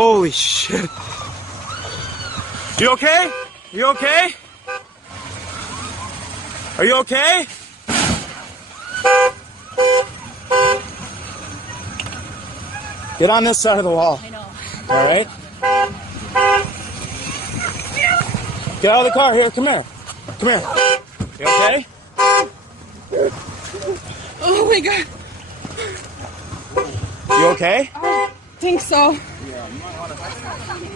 Holy shit. You okay? You okay? Are you okay? Get on this side of the wall. I know. All right? Get out of the car. Here, come here. Come here. You okay? Oh my god. You okay? I think so.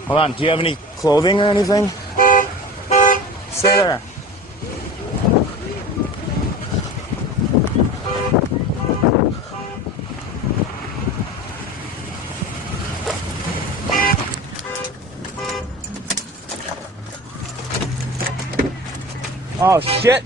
Hold on. Do you have any clothing or anything? Stay there. Oh shit.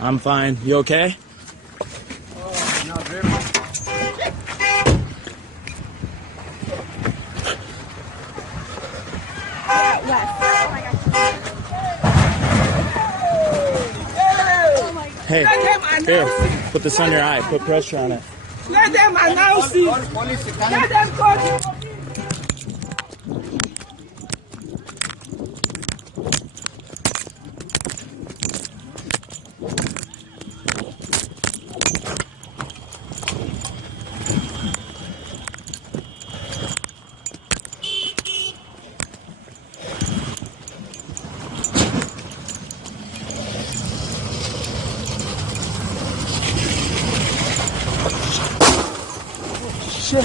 I'm fine. You okay? Hey, here, put this on your eye. Put pressure on it. Let them announce it. Let them call the police. Shit.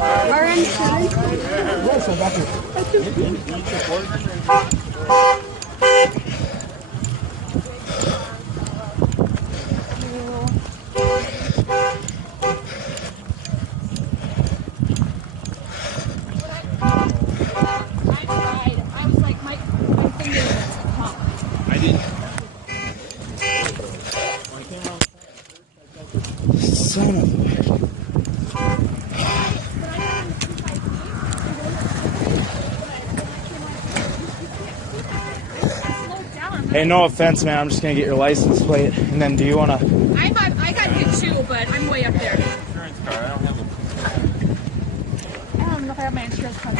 Our insurance. Son of a... Hey, no offense, man. I'm just gonna get your license plate, and then do you wanna? I got hit too, but I'm way up there. Insurance card. I don't have a. I don't know if I have my insurance card.